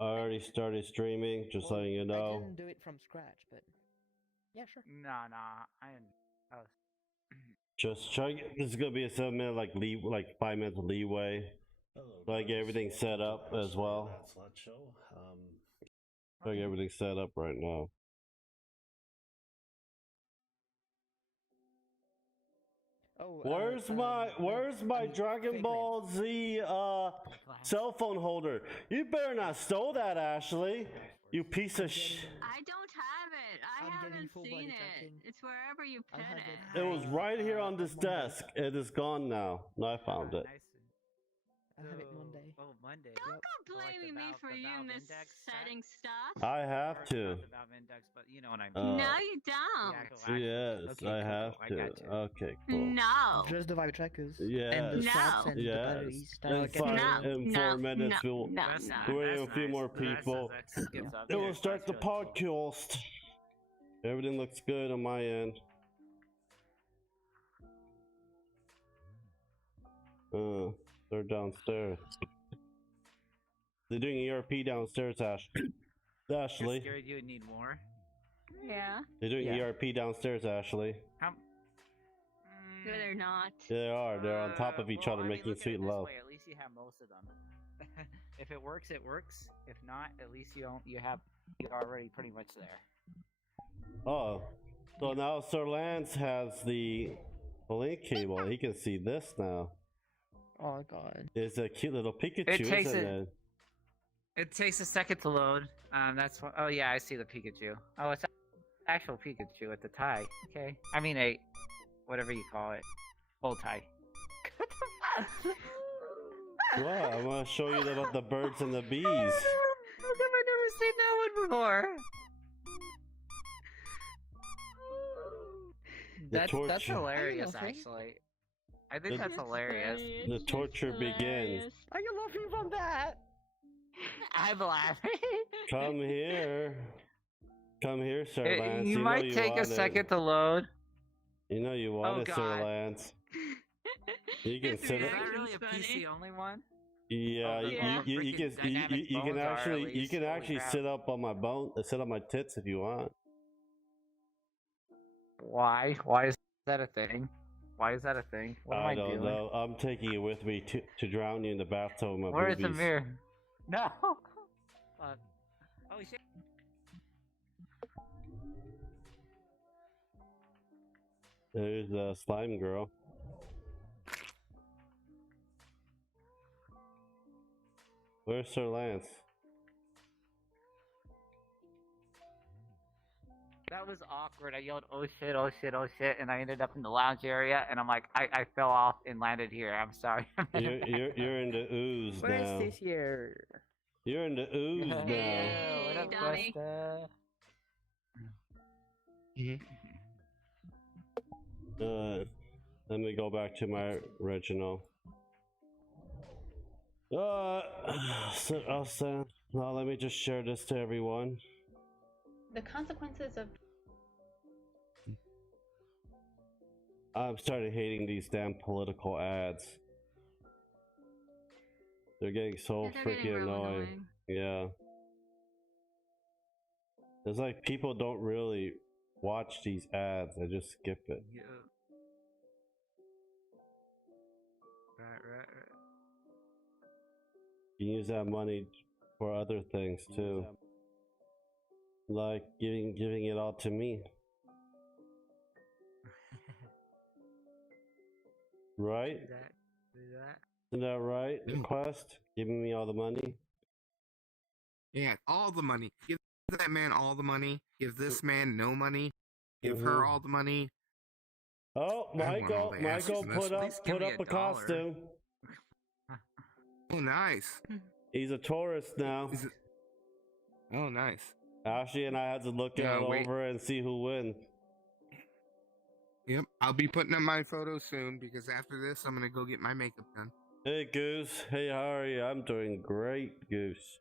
I already started streaming, just letting you I know. didn't do it from scratch, but yeah, sure. Nah. Oh. Just try. This is gonna be a 7 minute like 5 minutes leeway. Hello, So I get guys. everything set up as well. Lancelot show. I get everything set up right now. Oh, Where's my Dragon fake Ball Z cell phone holder? You better not stole that, Ashley. You piece of sh. I don't have it. I I'm getting haven't full seen body it. tracking. It's wherever you I put had it. it. It was right here on this Monday. desk. It is gone now. No, I found it. Nice. I have it Monday. Oh, Monday. Don't go blaming me for you missetting stuff. I have to. But you know what I mean. No, you don't. Yes, Okay, I cool. have I to. got you. Okay, cool. No. Just the vibe trackers. Yes. And the No. stats and the Yes. batteries. In 4 minutes, we'll no. wait a few more people. It will start the podcast. Everything looks good on my end. They're downstairs. They're doing ERP downstairs, Ashley. You're Ashley. scared you would need more? Yeah. They're doing Yeah. ERP downstairs, Ashley. How? No, they're not. Yeah, they are. They're on top of each Well, other, I mean, making look at it sweet this love. way, at least you have most of them. If it works, it works. If not, at least you're already pretty much there. Oh, so now Sir Lance has the link cable. He can see this now. Oh god. It's a cute little Pikachu, It takes isn't it- it? It takes a second to load. That's what. Oh yeah, I see the Pikachu. Oh, it's actual Pikachu with the tie. Okay. I mean a, whatever you call it, bow tie. Well, I'm gonna show you about the birds and the bees. I've never seen that one before. That's torture. hilarious, Are you laughing? actually. I think The- that's hilarious. The torture begins. Are you laughing from that? I'm laughing. Come here. Come here, Sir Lance. You know might you take a want it. second to load. You know you want Oh, it, Sir God. Lance. You can It's sit Is up. that really really a funny. PC only one? Yeah, Oh, the you freaking can dynamic you can bones are, at actually least. Holy crap. sit up on my bone, sit on my tits if you want. Why? Why is that a thing? Why is that a thing? What am I don't doing? know. I'm taking it with me to drown you in the bathtub with my Where's the boobies. mirror? No. Fuck. Oh shit. There's the slime girl. Where's Sir Lance? That was awkward. I yelled, "Oh shit! Oh shit! Oh shit!" and I ended up in the lounge area, and I'm like, I fell off and landed here. I'm sorry. You're in the ooze Where is now. this here? You're in the ooze now. Hey, What up, Donnie. Busta? Let me go back to my original. Now let me just share this to everyone. The consequences of I'm starting hating these damn political ads. They're getting so Yeah, they're getting freaking real annoying. Yeah. It's like people don't really watch these ads, they just skip it. Yeah. Right. You can use that money for other things too. Like giving it all to me. Right? Do that. Isn't that right? Quest? Giving me all the money? Yeah, all the money. Give that man all the money. Give this man no money. Give her all the money. Oh, I want Michael, all the asses Michael in this. put up Please give put me up a a dollar. costume. Oh, nice. He's a tourist now. Is it... Oh, nice. Ashley and I had to look Yeah, it wait. over and see who wins. Yep, I'll be putting up my photos soon because after this, I'm gonna go get my makeup done. Hey Goose, hey, how are you? I'm doing great, Goose.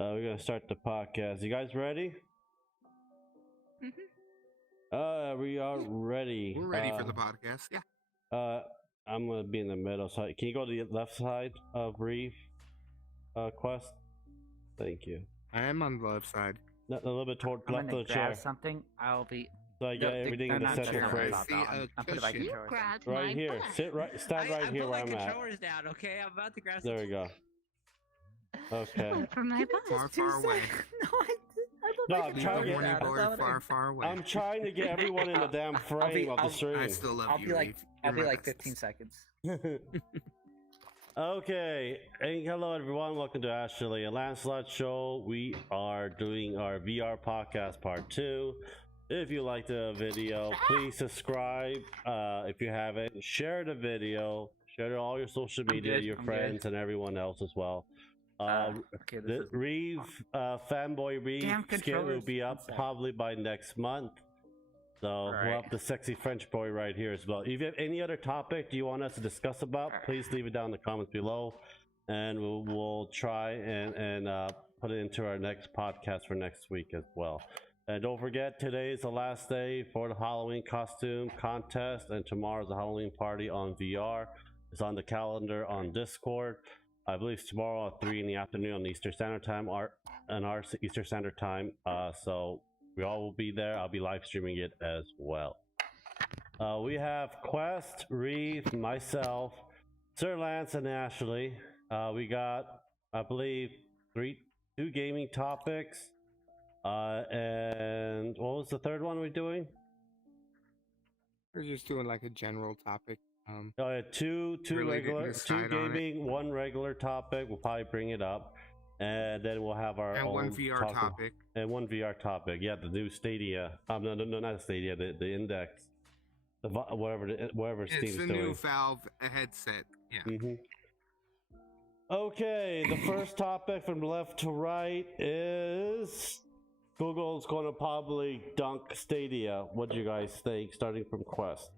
We're gonna start the podcast. You guys ready? We are ready. We're ready for the podcast. Yeah. I'm gonna be in the middle. So can you go to the left side of Reeve? Quest. Thank you. I am on the left side. A little bit toward I'm left gonna of the grab chair. something. I'll be. So I get everything in the not center my frame. laptop, See though. a I'll put it back in cushion. the drawer. Grabbed Right my here. butt. Stand right here put where my I'm at. controllers down, okay? I'm about to grab There we go. Okay. Went for my Far, butt. far away. No, I No, don't I'm think trying I to can get- do that. Warning That's board not far, it. far away. I'm trying to get everyone in the damn frame of the I stream. still love I'll you. be like, Reeve. I'll be You're my like 15 bestest. seconds. Okay, and hello everyone. Welcome to Ashley and Lancelot Show. We are doing our VR podcast part 2. If you like the video, please subscribe. If you haven't, share the video. Share it to all your social media, good, your I'm friends, and everyone else as well. Okay, this The is Reeve, fanboy Reeve Damn skin will controllers. be up Inside. probably by next month. So we'll Right. have the sexy French boy right here as well. If you have any other topic you want us to discuss about, please leave it down in the comments below, and we'll try and put it into our next podcast for next week as well. And don't forget, today is the last day for the Halloween costume contest, and tomorrow's the Halloween party on VR. It's on the calendar on Discord. I believe it's tomorrow at 3 in the afternoon on Eastern Standard Time, our Eastern Standard Time. So we all will be there. I'll be live streaming it as well. We have Quest, Reeve, myself, Sir Lance, and Ashley. We got, I believe, two gaming topics. And what was the third one we're doing? We're just doing like a general topic. Two Really didn't regular, two decide on it. gaming, one regular topic. We'll probably bring it up, and then we'll have our And own one VR talk- topic. and one VR topic. Yeah, the new Stadia. No, not Stadia. The Index. Whatever It's Steam's the doing. new Valve headset. Yeah. Okay, the first topic from left to right is Google's going to probably dunk Stadia. What do you guys think? Starting from Quest.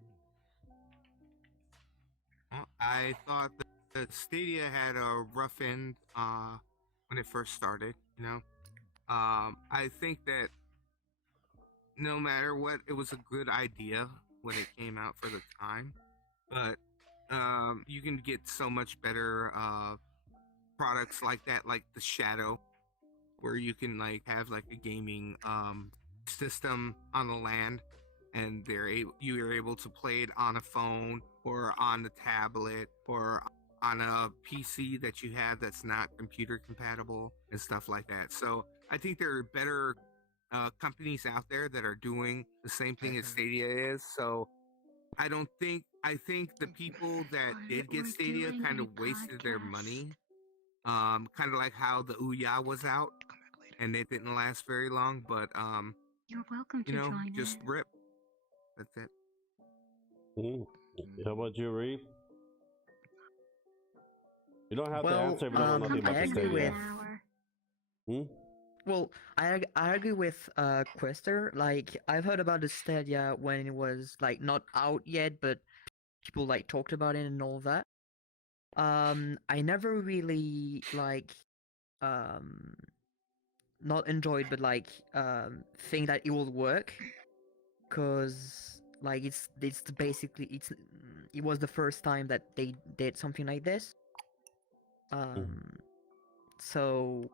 I thought that Stadia had a rough end when it first started. You know, I think that no matter what, it was a good idea when it came out for the time, but you can get so much better products like that, like the Shadow, where you can like have like a gaming system on the land, and you are able to play it on a phone or on the tablet or on a PC that you have that's not computer compatible and stuff like that. So I think there are better companies out there that are doing the same thing as Stadia is. So I think the people that did get Stadia kind of wasted their money. Kind of like how the Ouya was out and it didn't last very long, but You're welcome to you know, join just in. rip. That's it. How about you, Reeve? You don't have to Well, answer if you don't know nothing I about the agree Stadia. with- Well, I agree with Quester. Like, I've heard about the Stadia when it was like not out yet, but people like talked about it and all that. I never really like not enjoyed, but like think that it will work, cause like it was the first time that they did something like this. So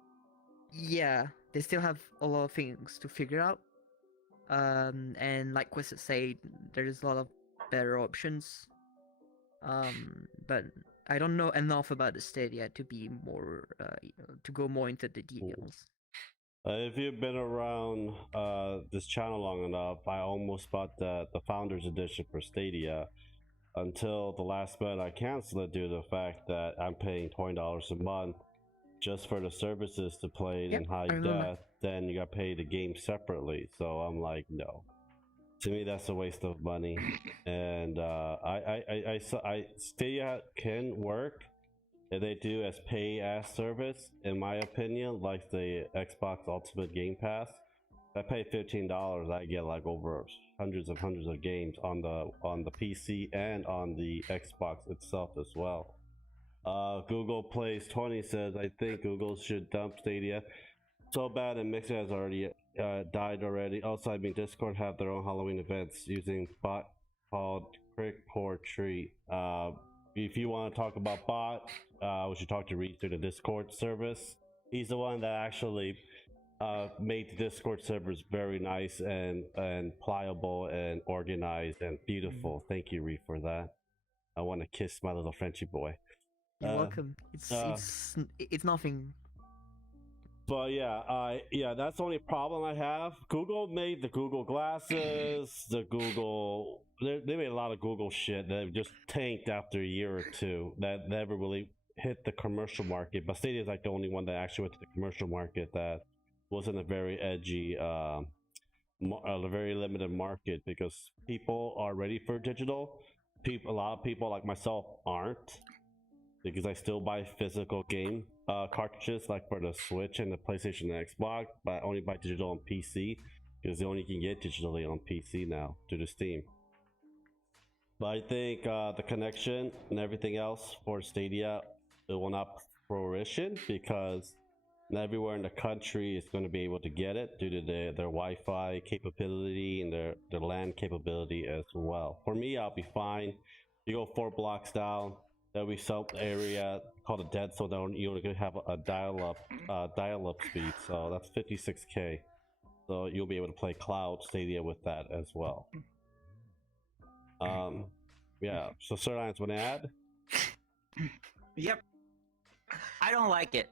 yeah, they still have a lot of things to figure out. And like Quest said, there's a lot of better options. But I don't know enough about the Stadia to be more to go more into the details. If you've been around this channel long enough, I almost bought the Founders Edition for Stadia until the last minute I canceled it due to the fact that I'm paying $20 a month just for the services to play it in high I remember. def. Then you got to pay the game separately. So I'm like, no. To me, that's a waste of money. And Stadia can work if they do as pay as service, in my opinion, like the Xbox Ultimate Game Pass. If I pay $15, I get like over hundreds of games on the PC and on the Xbox itself as well. Google Plays 20 says, I think Google should dump Stadia. So bad, and Mixer has already died already. Also, I mean, Discord have their own Halloween events using bot called Crick Poor Tree. If you want to talk about bot, we should talk to Reed through the Discord service. He's the one that actually made the Discord servers very nice and pliable and organized and beautiful. Thank you, Reef, for that. I want to kiss my little Frenchy boy. You're welcome. It's nothing. But yeah, that's the only problem I have. Google made the Google glasses, the Google. They made a lot of Google shit that just tanked after a year or two. That never really hit the commercial market. But Stadia is like the only one that actually went to the commercial market that wasn't a very edgy, a very limited market because people are ready for digital. A lot of people like myself aren't, because I still buy physical game cartridges like for the Switch and the PlayStation and Xbox, but I only buy digital on PC because they only can get digitally on PC now due to Steam. But I think the connection and everything else for Stadia, it will not fruition because not everywhere in the country is going to be able to get it due to their Wi-Fi capability and their LAN capability as well. For me, I'll be fine. You go 4 blocks down, there'll be some area called a dead zone that you're going to have a dial-up speed, so that's 56K. So you'll be able to play Cloud Stadia with that as well. Yeah. So Sir Lions, want to add? Yep. I don't like it.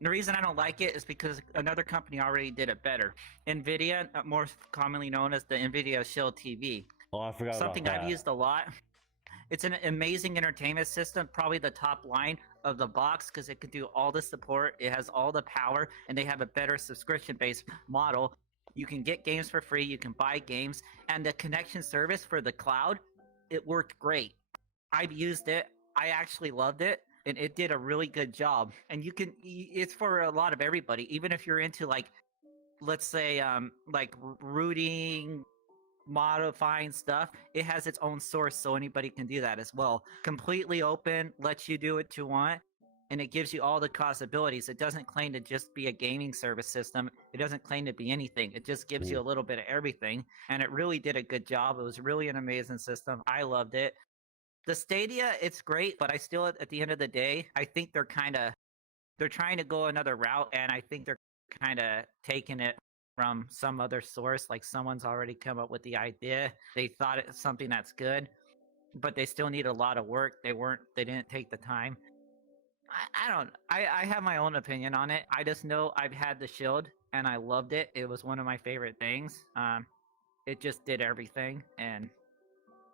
The reason I don't like it is because another company already did it better. NVIDIA, more commonly known as the NVIDIA Shield TV. Oh, I forgot Something about that. I've used a lot. It's an amazing entertainment system, probably the top line of the box because it can do all the support. It has all the power, and they have a better subscription-based model. You can get games for free. You can buy games, and the connection service for the cloud, it worked great. I've used it. I actually loved it. And it did a really good job. And it's for a lot of everybody, even if you're into like, let's say, like rooting, modifying stuff. It has its own source, so anybody can do that as well. Completely open, lets you do what you want, and it gives you all the possibilities. It doesn't claim to just be a gaming service system. It doesn't claim to be anything. It just gives you a little bit of everything, and it really did a good job. It was really an amazing system. I loved it. The Stadia, it's great, but I still, at the end of the day, I think they're trying to go another route, and I think they're kind of taking it from some other source. Like someone's already come up with the idea. They thought it's something that's good, but they still need a lot of work. They didn't take the time. I have my own opinion on it. I just know I've had the Shield, and I loved it. It was one of my favorite things. It just did everything, and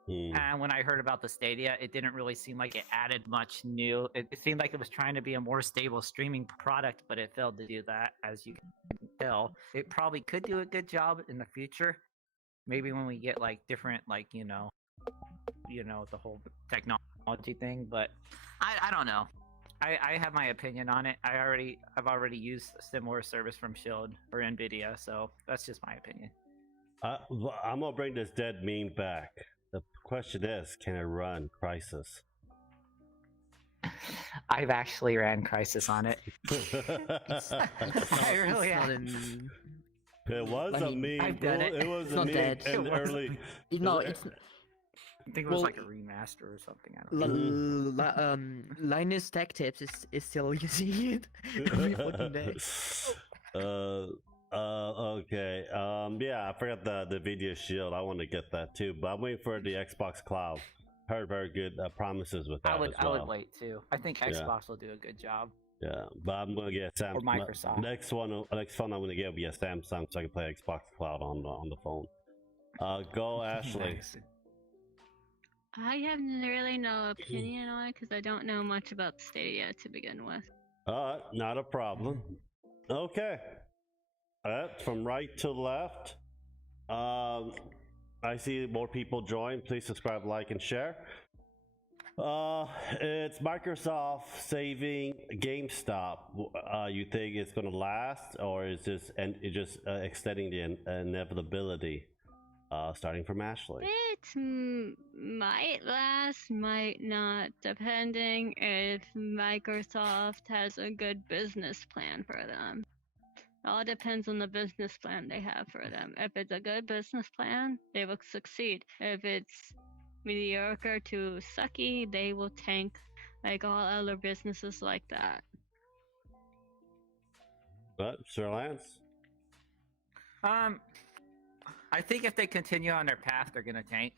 when I heard about the Stadia, it didn't really seem like it added much new. It seemed like it was trying to be a more stable streaming product, but it failed to do that, as you can tell. It probably could do a good job in the future. Maybe when we get like different, like, you know, the whole technology thing, but I don't know. I have my opinion on it. I've already used a similar service from Shield or NVIDIA, so that's just my opinion. I'm gonna bring this dead meme back. The question is, can it run Crisis? I've actually ran Crisis on it. I really have. It was a meme. I've done it. It was It's a not meme dead. in early. No, it's I think it was like a remaster or something. I don't know. Linus Tech Tips is still using it every fucking day. Okay. Yeah, I forgot the video shield. I want to get that too, but I'm waiting for the Xbox Cloud. Heard very good promises with that. I would wait too. I think Xbox will do a good job. Yeah, but I'm gonna get Samsung. Or Microsoft. Next phone I'm gonna get will be a Samsung, so I can play Xbox Cloud on the phone. Go Ashley. I have really no opinion on it because I don't know much about Stadia to begin with. Not a problem. Okay. From right to left. I see more people join. Please subscribe, like, and share. It's Microsoft saving GameStop. You think it's gonna last, or is this extending the inevitability? Starting from Ashley. It might last, might not, depending if Microsoft has a good business plan for them. It all depends on the business plan they have for them. If it's a good business plan, they will succeed. If it's mediocre to sucky, they will tank like all other businesses like that. But Sir Lance? I think if they continue on their path, they're gonna tank.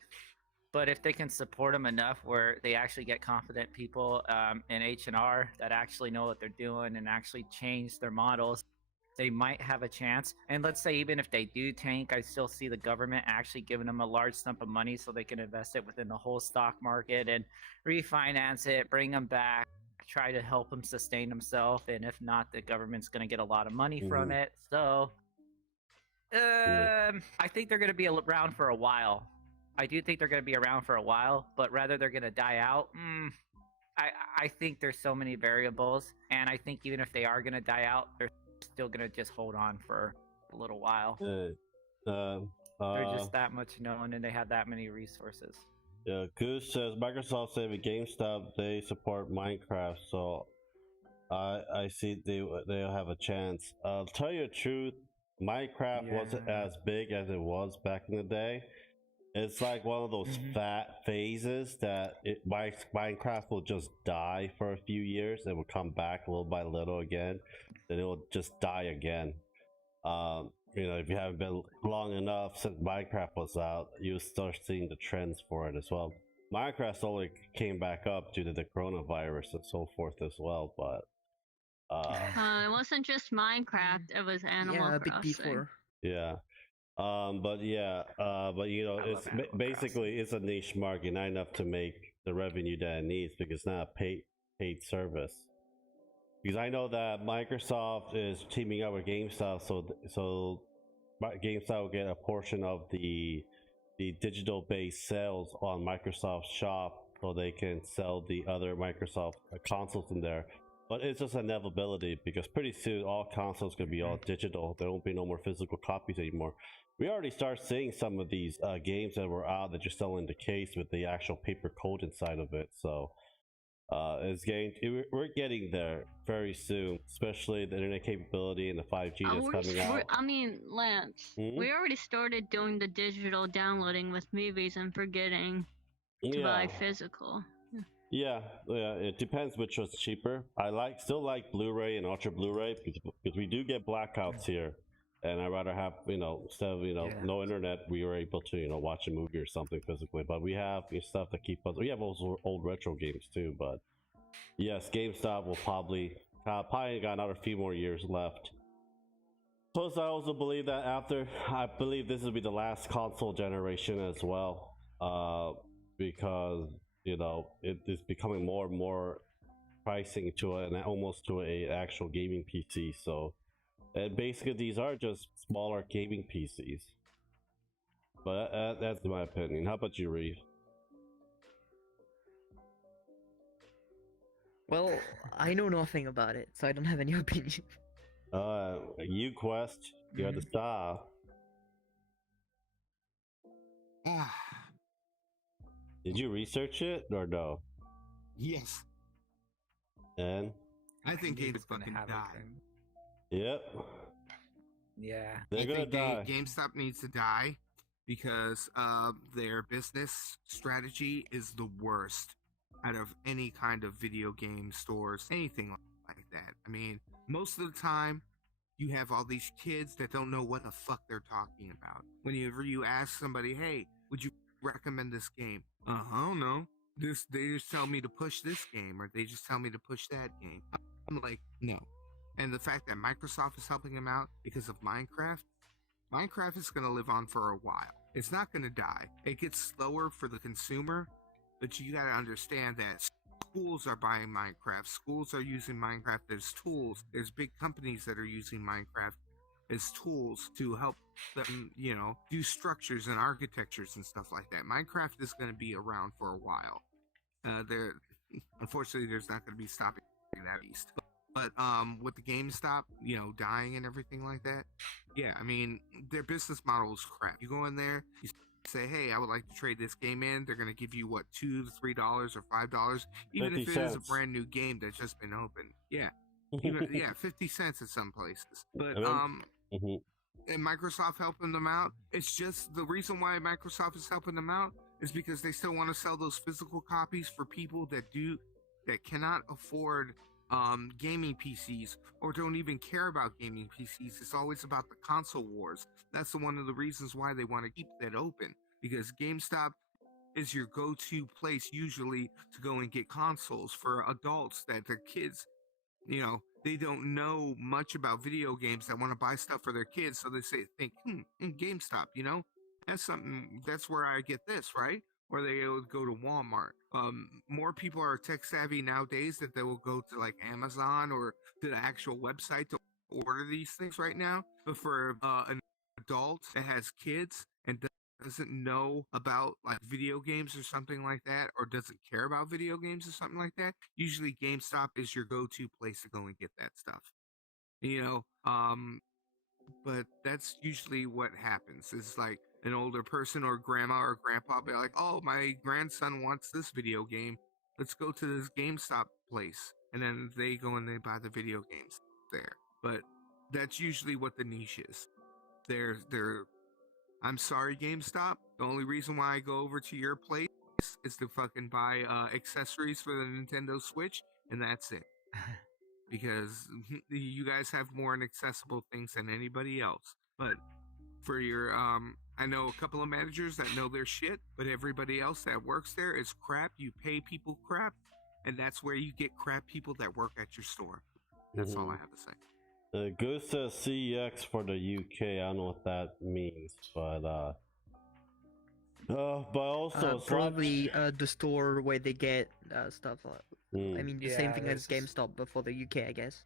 But if they can support them enough where they actually get confident people in H&R that actually know what they're doing and actually change their models, they might have a chance. And let's say even if they do tank, I still see the government actually giving them a large sum of money so they can invest it within the whole stock market and refinance it, bring them back, try to help them sustain themselves. And if not, the government's going to get a lot of money from it. So I think they're going to be around for a while. I do think they're going to be around for a while, but rather they're going to die out. I think there's so many variables, and I think even if they are going to die out, they're still going to just hold on for a little while. They're just that much known, and they have that many resources. Yeah, Goose says Microsoft said with GameStop they support Minecraft, so I see they'll have a chance. To tell you the truth, Minecraft wasn't as big as it was back in the day. It's like one of those fat phases that Minecraft will just die for a few years. It will come back little by little again, then it will just die again. If you haven't been long enough since Minecraft was out, you start seeing the trends for it as well. Minecraft only came back up due to the coronavirus and so forth as well, but it wasn't just Minecraft; it was Animal a bit Crossing. before. yeah. But it's basically it's a niche market, not enough to make the revenue that it needs because it's not a paid service. Because I know that Microsoft is teaming up with GameStop, so GameStop will get a portion of the digital-based sales on Microsoft Shop, so they can sell the other Microsoft consoles in there. But it's just inevitability because pretty soon all consoles gonna be all digital. There won't be no more physical copies anymore. We already start seeing some of these games that were out that just selling the case with the actual paper code inside of it. So we're getting there very soon, especially the internet capability and the 5G that's coming out. I mean, Lance, we already started doing the digital downloading with movies and forgetting to buy physical. Yeah, it depends which was cheaper. I still like Blu-ray and Ultra Blu-ray because we do get blackouts here, and I'd rather have instead of no internet, we were able to watch a movie or something physically. But we have stuff that keep us. We have also old retro games too. But yes, GameStop will probably got another few more years left. Plus, I also believe that I believe this will be the last console generation as well, because it is becoming more and more pricing to almost to a actual gaming PC. So, and basically these are just smaller gaming PCs. But that's my opinion. How about you, Reeve? Well, I know nothing about it, so I don't have any opinion. Quest, you're the star. Did you research it or no? Yes. And I think Gabe's fucking die. Yep. Yeah. They're gonna die. GameStop needs to die because their business strategy is the worst out of any kind of video game stores, anything like that. I mean, most of the time, you have all these kids that don't know what the fuck they're talking about. Whenever you ask somebody, hey, would you recommend this game? I don't know. They just tell me to push this game, or they just tell me to push that game. I'm like, no. And the fact that Microsoft is helping them out because of Minecraft is going to live on for a while. It's not going to die. It gets slower for the consumer, but you got to understand that schools are buying Minecraft. Schools are using Minecraft as tools. There's big companies that are using Minecraft as tools to help them, do structures and architectures and stuff like that. Minecraft is going to be around for a while. Unfortunately, there's not going to be stopping that beast. But with the GameStop, dying and everything like that, yeah, I mean, their business model is crap. You go in there, you say, hey, I would like to trade this game in. They're going to give you, $2 to $3 or $5, even if it is a brand new game that's just been opened. Yeah. 50 cents at some places. But, and Microsoft helping them out, it's just the reason why Microsoft is helping them out is because they still want to sell those physical copies for people that cannot afford gaming PCs or don't even care about gaming PCs. It's always about the console wars. That's one of the reasons why they want to keep that open, because GameStop is your go-to place usually to go and get consoles for adults that their kids, they don't know much about video games that want to buy stuff for their kids. So they think, in GameStop, that's where I get this, right? Or they would go to Walmart. More people are tech savvy nowadays that they will go to like Amazon or to the actual website to order these things right now. But for an adult that has kids and doesn't know about like video games or something like that, or doesn't care about video games or something like that, usually GameStop is your go-to place to go and get that stuff. But that's usually what happens. It's like an older person or grandma or grandpa be like, oh, my grandson wants this video game. Let's go to this GameStop place. And then they go and they buy the video games there. But that's usually what the niche is. I'm sorry, GameStop. The only reason why I go over to your place is to fucking buy accessories for the Nintendo Switch, and that's it. Because you guys have more inaccessible things than anybody else. But for your, I know a couple of managers that know their shit, but everybody else that works there is crap. You pay people crap, and that's where you get crap people that work at your store. That's all I have to say. Goose says CEX for the UK. I don't know what that means, but also it's probably the store where they get stuff. I mean, the same thing as GameStop, but for the UK, I guess.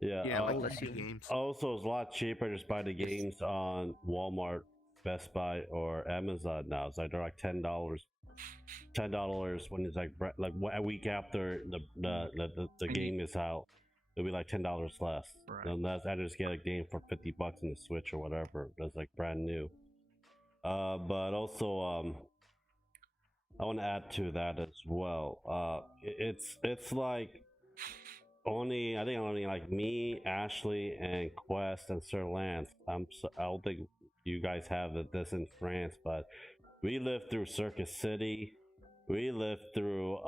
Yeah, like I'll indie assume. games. Also, it's a lot cheaper to just buy the games on Walmart, Best Buy, or Amazon now. It's like they're like $10 when it's like a week after the game is out. It'll be like $10 less. Right. Unless I just get a game for $50 in the Switch or whatever. That's like brand new. But also, I want to add to that as well. It's like only like me, Ashley, and Quest and Sir Lance. I don't think you guys have this in France, but we lived through Circus City. We lived through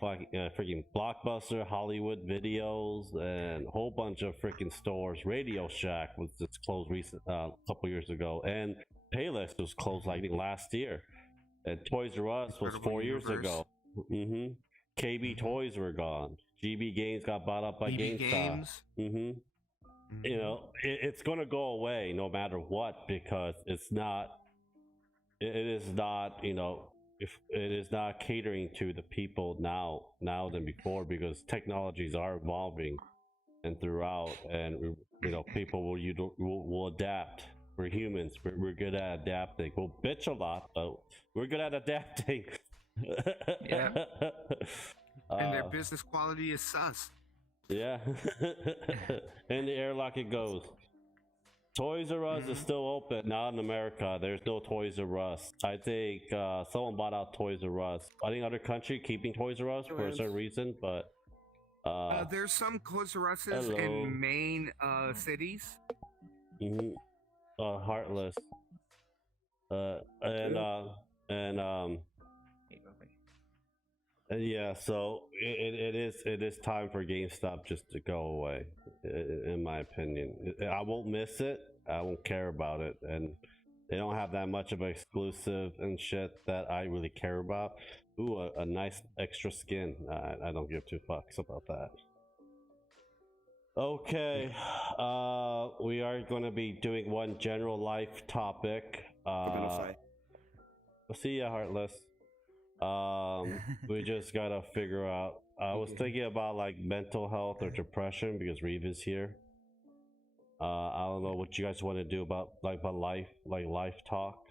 freaking Blockbuster, Hollywood Videos, and a whole bunch of freaking stores. Radio Shack was just closed a couple years ago, and Payless was closed like last year. And Toys R Us was 4 years ago. KB Toys were gone. GB Games got bought up by GameStop. It's gonna go away no matter what, because it is not if it is not catering to the people now than before, because technologies are evolving and throughout, and people will adapt. We're humans. We're good at adapting. We'll bitch a lot, but we're good at adapting. Yeah. And their business quality is sus. Yeah. In the airlock it goes. Toys R Us is still open. Not in America. There's no Toys R Us. I think someone bought out Toys R Us. I think other country keeping Toys R Us for a certain reason, but there's some Toys R Us's in main cities. Heartless. Yeah, so it is time for GameStop just to go away, in my opinion. I won't miss it. I won't care about it, and they don't have that much of an exclusive and shit that I really care about. Ooh, a nice extra skin. I don't give two fucks about that. Okay, we are going to be doing one general life topic. See ya, Heartless. We just gotta figure out. I was thinking about like mental health or depression because Reeve is here. I don't know what you guys want to do about life talk.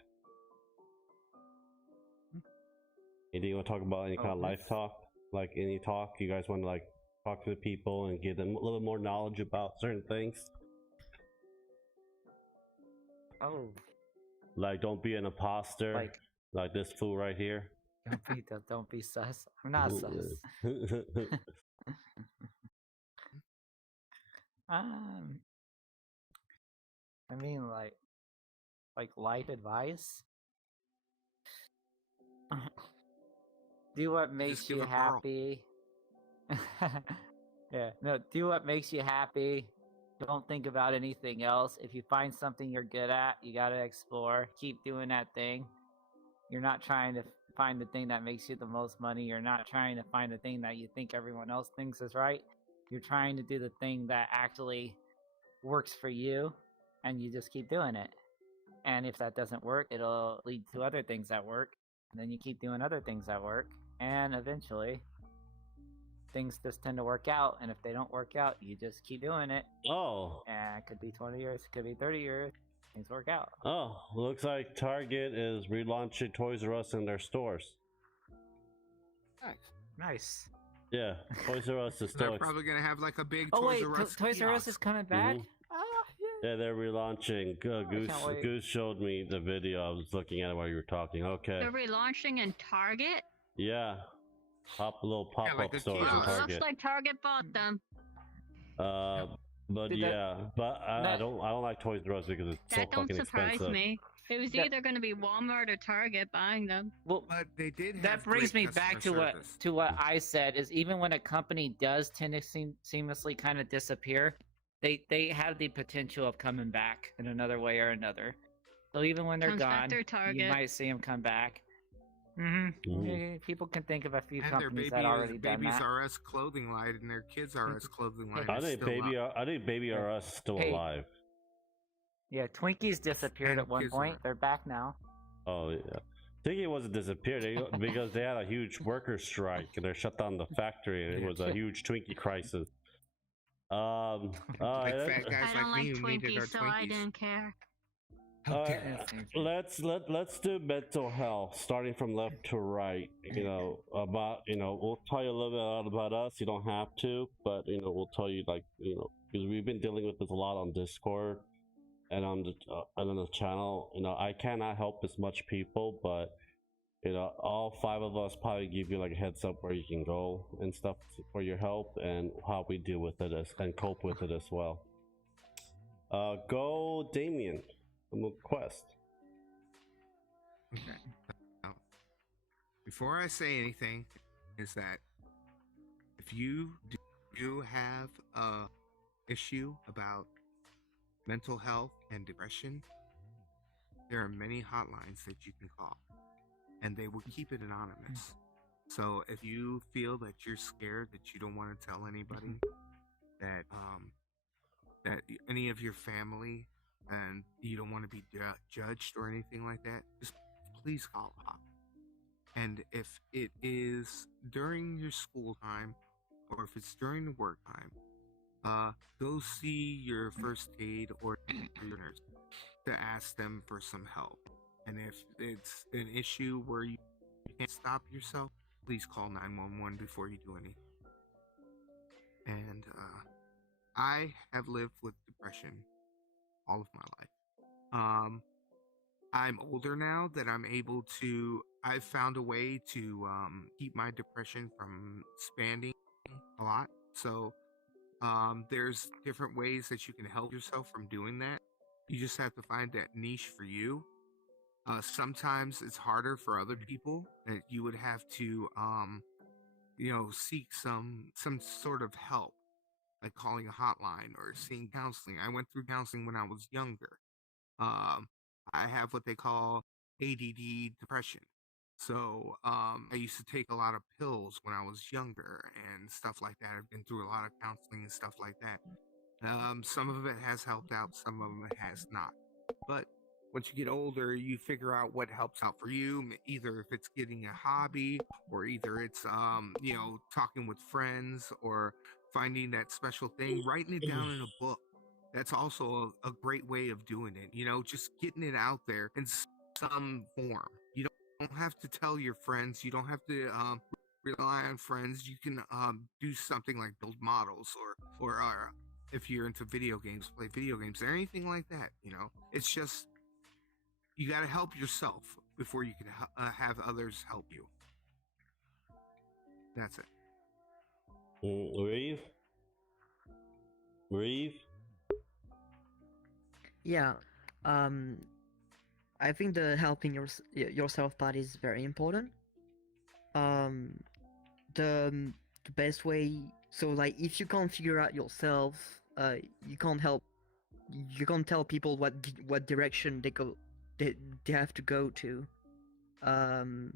Anything you want to talk about? Any kind of life talk? Like any talk you guys want to like talk to the people and give them a little more knowledge about certain things? Oh. Like don't be an imposter. Like this fool right here. Don't be sus. I'm not sus. I mean, like life advice. Do what makes you happy. Yeah, no, do what makes you happy. Don't think about anything else. If you find something you're good at, you gotta explore. Keep doing that thing. You're not trying to find the thing that makes you the most money. You're not trying to find the thing that you think everyone else thinks is right. You're trying to do the thing that actually works for you, and you just keep doing it. And if that doesn't work, it'll lead to other things that work. And then you keep doing other things that work. And eventually, things just tend to work out. And if they don't work out, you just keep doing it. Oh. And it could be 20 years, it could be 30 years. Things work out. Oh, looks like Target is relaunching Toys R Us in their stores. Nice. Yeah, Toys R Us is still. They're probably gonna have like a big Oh, Toys wait, R Us. Toys R Us kiosk. is coming back? Mhm. Ah, yeah. Yeah, they're relaunching. can't wait. Goose showed me the video. I was looking at it while you were talking. Okay. They're relaunching in Target. Yeah. Little pop-up like a stores in kiosk. Well, it Target. looks like Target bought them. But Did yeah, but I that- don't like Toys R Us because it's so That don't fucking surprise expensive. me. It was That- either going to be Walmart or Target buying them. Well, But they did. Have that brings great me back customer to service. what I said is even when a company does tend to seamlessly kind of disappear, they have the potential of coming back in another way or another. So even when they're Comes back gone, through you Target. might see them come back. Mm-hmm. Mhm. People can think of a few And their companies that already done Babies that. R Us clothing line and their Kids R Us clothing line. I is think still up. Baby R Us is still Hey. alive. Yeah, Twinkies disappeared And at one Kids point. R. They're back now. Oh yeah. I think it wasn't disappeared because they had a huge worker strike and they shut down the factory and it was a huge Twinkie crisis. Like fat guys I don't like me like who needed our Twinkies, so I Twinkies. didn't care. How dare you. let's do mental health starting from left to right. We'll tell you a little bit about us. You don't have to, but we'll tell you because we've been dealing with this a lot on Discord and on the channel. I cannot help as much people, but all 5 of us probably give you like a heads up where you can go and stuff for your help and how we deal with it and cope with it as well. Go Damien. Quest. Okay. Now, before I say anything, is that if you do have a issue about mental health and depression, there are many hotlines that you can call, and they will keep it anonymous. So if you feel that you're scared, that you don't want to tell anybody, that any of your family, and you don't want to be judged or anything like that, just please call a hotline. And if it is during your school time or if it's during the work time, go see your first aid or your nurse to ask them for some help. And if it's an issue where you can't stop yourself, please call 911 before you do anything. And I have lived with depression all of my life. I'm older now that I've found a way to keep my depression from expanding a lot. So there's different ways that you can help yourself from doing that. You just have to find that niche for you. Sometimes it's harder for other people that you would have to seek some sort of help, like calling a hotline or seeing counseling. I went through counseling when I was younger. I have what they call ADD depression. So I used to take a lot of pills when I was younger and stuff like that. I've been through a lot of counseling and stuff like that. Some of it has helped out, some of it has not. But once you get older, you figure out what helps out for you. Either if it's getting a hobby, or either it's talking with friends, or finding that special thing, writing it down in a book. That's also a great way of doing it. Just getting it out there in some form. You don't have to tell your friends. You don't have to rely on friends. You can do something like build models, or if you're into video games, play video games, or anything like that. It's just you got to help yourself before you can have others help you. That's it. Reeve? Yeah, I think the helping yourself part is very important. The best way So like if you can't figure out yourself, you can't help. You can't tell people what direction they have to go to. Um,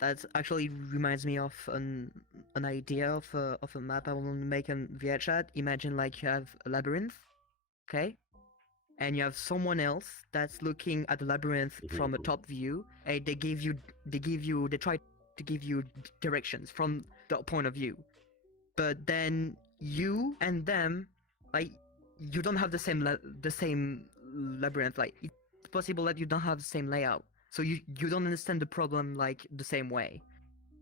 that actually reminds me of an idea of a map I want to make in Vrchat. Imagine like you have a labyrinth, okay, and you have someone else that's looking at the labyrinth from a top view, and they try to give you directions from the point of view, but then you and them, like, you don't have the same labyrinth. Like, it's possible that you don't have the same layout, so you don't understand the problem like the same way.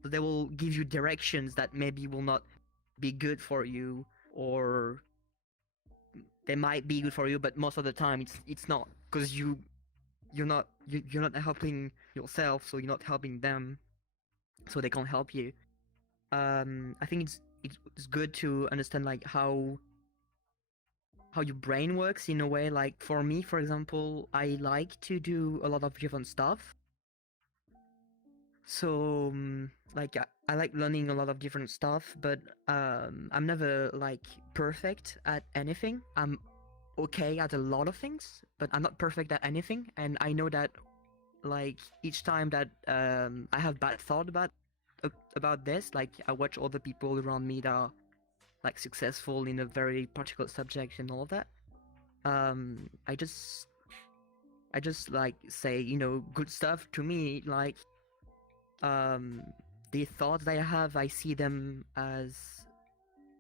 So they will give you directions that maybe will not be good for you, or they might be good for you, but most of the time it's not, because you're not helping yourself, so you're not helping them, so they can't help you. I think it's good to understand like how your brain works in a way. Like for me, for example, I like to do a lot of different stuff. So like I like learning a lot of different stuff, but I'm never like perfect at anything. I'm okay at a lot of things, but I'm not perfect at anything. And I know that like each time that I have bad thought about this, like I watch other people around me that are like successful in a very particular subject and all of that. I just like say, you know, good stuff to me. Like the thoughts that I have, I see them as,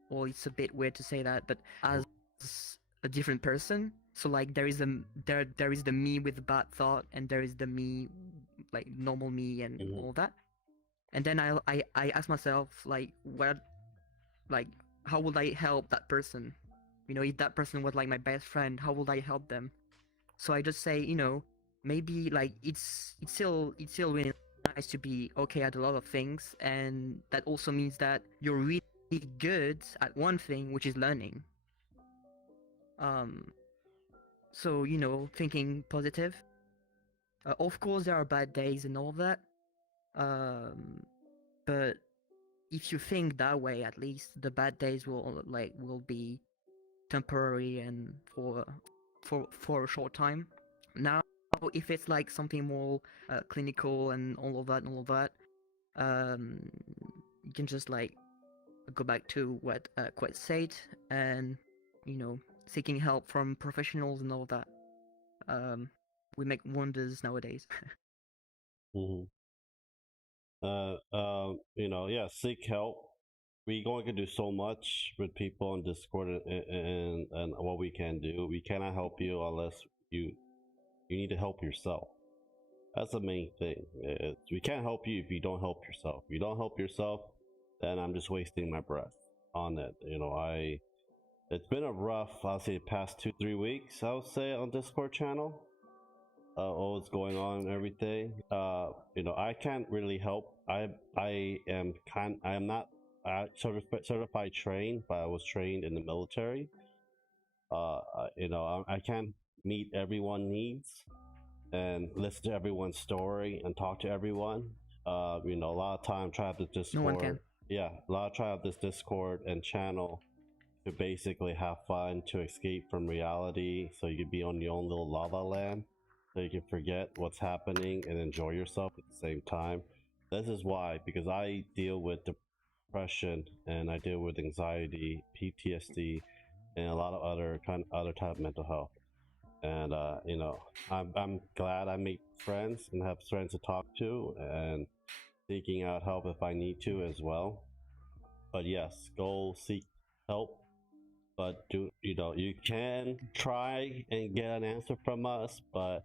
well, it's a bit weird to say that, but as a different person. So like there is the me with the bad thought, and there is the me, like normal me and all that. And then I ask myself like, how would I help that person? You know, if that person was like my best friend, how would I help them? So I just say, you know, maybe like it's still really nice to be okay at a lot of things, and that also means that you're really good at one thing, which is learning. So, you know, thinking positive. Of course there are bad days and all of that. But if you think that way, at least the bad days will be temporary and for a short time. Now, if it's like something more clinical and all of that, you can just like go back to what Quet said, and you know, seeking help from professionals and all that. We make wonders nowadays. You know, yeah, seek help. We going to do so much with people on Discord and what we can do. We cannot help you unless you need to help yourself. That's the main thing. We can't help you if you don't help yourself. If you don't help yourself, then I'm just wasting my breath on it. You know, it's been a rough, I'll say, past 2-3 weeks, I would say, on Discord channel. All that's going on and everything. You know, I can't really help. I am not certified trained, but I was trained in the military. You know, I can't meet everyone's needs and listen to everyone's story and talk to everyone. You know, a lot of time try to Discord. No one can. Yeah, a lot of try out this Discord and channel to basically have fun, to escape from reality, so you can be on your own little lava land, so you can forget what's happening and enjoy yourself at the same time. This is why, because I deal with depression and I deal with anxiety, PTSD, and a lot of other type of mental health. And you know, I'm glad I make friends and have friends to talk to, and seeking out help if I need to as well. But yes, go seek help. But you know, you can try and get an answer from us, but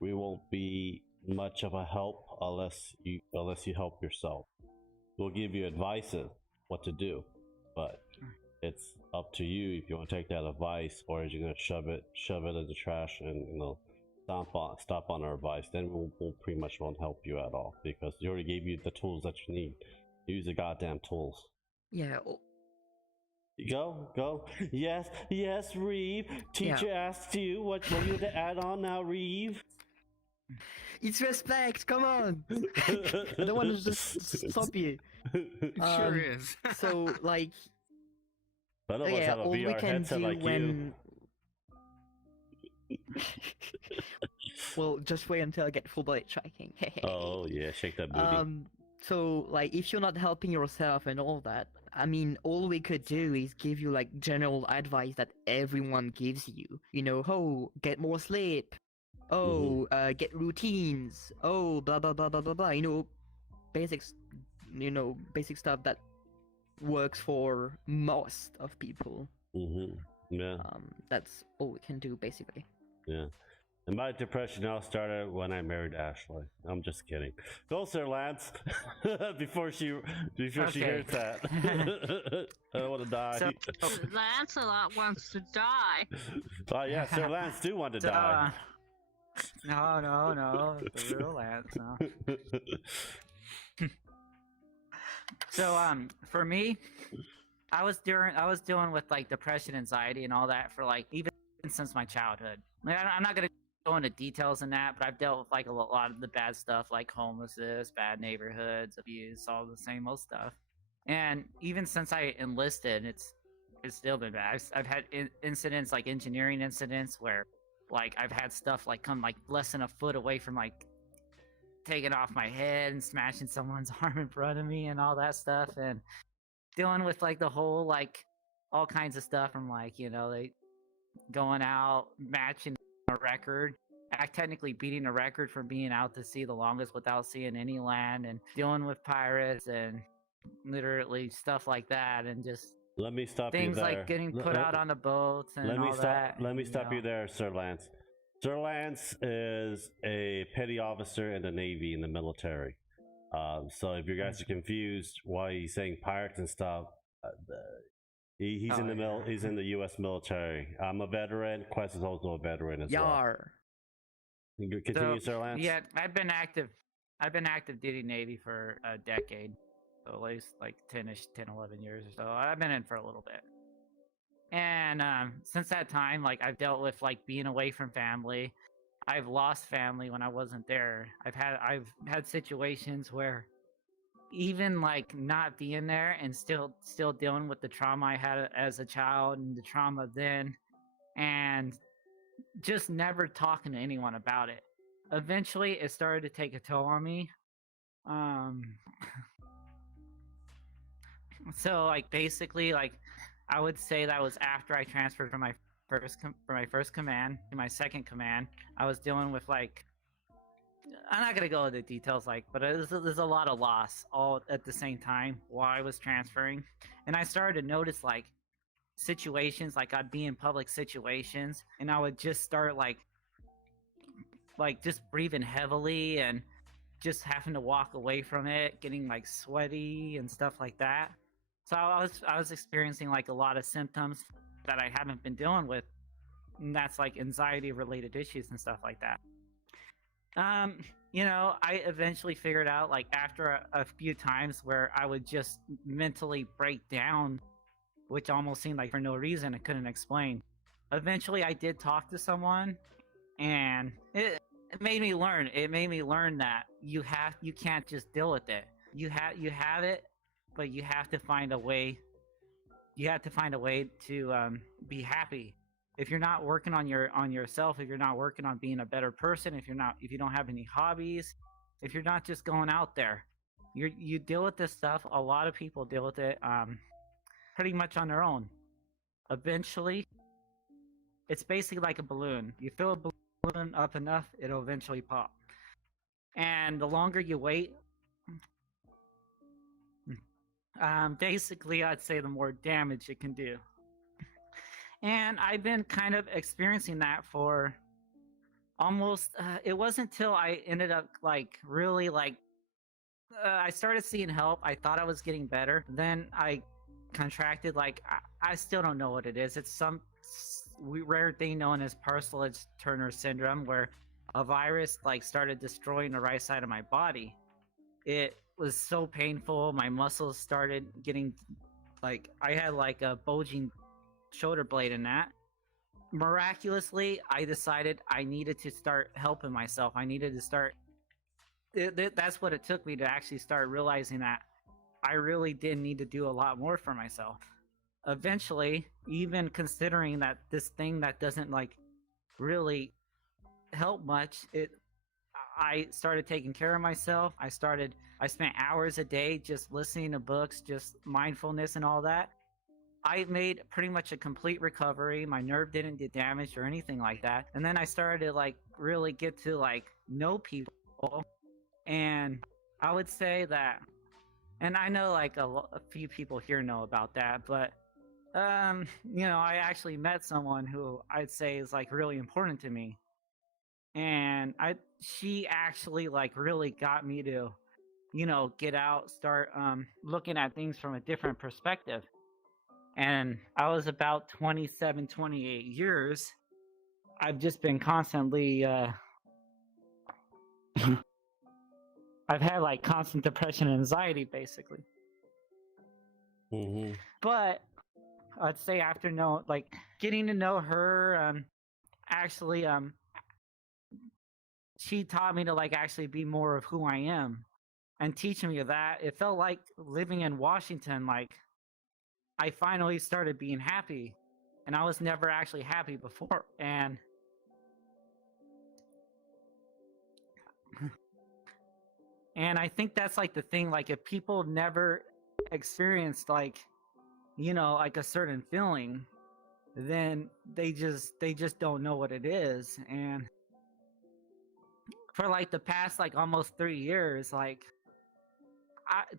we won't be much of a help unless you help yourself. We'll give you advices what to do, but it's up to you if you want to take that advice, or are you gonna shove it in the trash and, you know, stop on our advice. Then we'll pretty much won't help you at all, because we already gave you the tools that you need. Use the goddamn tools. Yeah. Go. Yes, Reeve. Teacher asked you what you want to add on now, Reeve. It's respect. Come on. I don't want to just stop you. It sure is. So like, But I Oh, must yeah, have a all we VR can headset do like you. when. Well, just wait until I get full body tracking. Oh yeah, shake that booty. So like, if you're not helping yourself and all that, I mean, all we could do is give you like general advice that everyone gives you. You know, oh, get more sleep. Oh, get routines. Oh, blah blah blah blah blah blah. You know, basics. You know, basic stuff that works for most of people. Yeah, That's all we can do basically. yeah. And my depression all started when I married Ashley. I'm just kidding. Go, Sir Lance. before she hears that. I don't want to die. So, Lancelot wants to die. Oh yeah, Sir Lance do want to die. no, the real Lance, no. So for me, I was dealing with like depression, anxiety, and all that for like even since my childhood. Like, I'm not gonna go into details in that, but I've dealt with like a lot of the bad stuff, like homelessness, bad neighborhoods, abuse, all the same old stuff. And even since I enlisted, it's still been bad. I've had incidents like engineering incidents where like I've had stuff like come like less than a foot away from like taking off my head and smashing someone's arm in front of me and all that stuff, and dealing with like the whole like all kinds of stuff from like, you know, they going out matching a record, technically beating a record for being out to sea the longest without seeing any land, and dealing with pirates and literally stuff like that, and just Let me stop things you there. like getting put out on the boats and Let me all stop. that. Let me you stop know. you there, Sir Lance. Sir Lance is a petty officer in the Navy, in the military. So if you guys are confused why he's saying pirates and stuff, he's in the he's in the U.S. military. I'm a veteran. Quest is also a veteran as well. Yar. Continue, Sir Lance. Yeah, I've been active duty Navy for a decade. So at least like 10, 11 years or so. I've been in for a little bit. And since that time, like I've dealt with like being away from family. I've lost family when I wasn't there. I've had situations where even like not being there and still dealing with the trauma I had as a child and the trauma then, and just never talking to anyone about it. Eventually it started to take a toll on me. So like basically like I would say that was after I transferred from my first command to my second command. I was dealing with like, I'm not gonna go into details, like, but there's a lot of loss all at the same time while I was transferring, and I started to notice like situations, like I'd be in public situations and I would just start like just breathing heavily and just having to walk away from it, getting like sweaty and stuff like that. So I was experiencing like a lot of symptoms that I haven't been dealing with, and that's like anxiety related issues and stuff like that. You know, I eventually figured out like after a few times where I would just mentally break down, which almost seemed like for no reason. I couldn't explain. Eventually I did talk to someone, and it made me learn. It made me learn that you can't just deal with it. You have it, but you have to find a way. You have to find a way to be happy. If you're not working on yourself, if you're not working on being a better person, if you don't have any hobbies, if you're not just going out there, you deal with this stuff. A lot of people deal with it pretty much on their own. Eventually, it's basically like a balloon. You fill a balloon up enough, it'll eventually pop. And the longer you wait, basically I'd say the more damage it can do. And I've been kind of experiencing that for almost it wasn't until I ended up like really like I started seeing help. I thought I was getting better. Then I contracted like I still don't know what it is. It's some rare thing known as Parsonage-Turner syndrome, where a virus like started destroying the right side of my body. It was so painful. My muscles started getting like I had like a bulging shoulder blade in that. Miraculously, I decided I needed to start helping myself. I needed to start. That's what it took me to actually start realizing that I really did need to do a lot more for myself. eventually, even considering that this thing that doesn't like really help much, I started taking care of myself. I spent hours a day just listening to books, just mindfulness and all that. I made pretty much a complete recovery. My nerve didn't get damaged or anything like that. And then I started to like really get to like know people. And I would say that, and I know like a few people here know about that, but I actually met someone who I'd say is like really important to me. And she actually like really got me to, get out, start looking at things from a different perspective. And I was about 27, 28 years. I've just been constantly, I've had like constant depression and anxiety, basically. Mm-hmm. But I'd say after getting to know her, actually, she taught me to like actually be more of who I am and teach me that. It felt like living in Washington, like I finally started being happy, and I was never actually happy before. And I think that's like the thing, like if people never experienced like, like a certain feeling, then they just don't know what it is. And for like the past like almost 3 years, like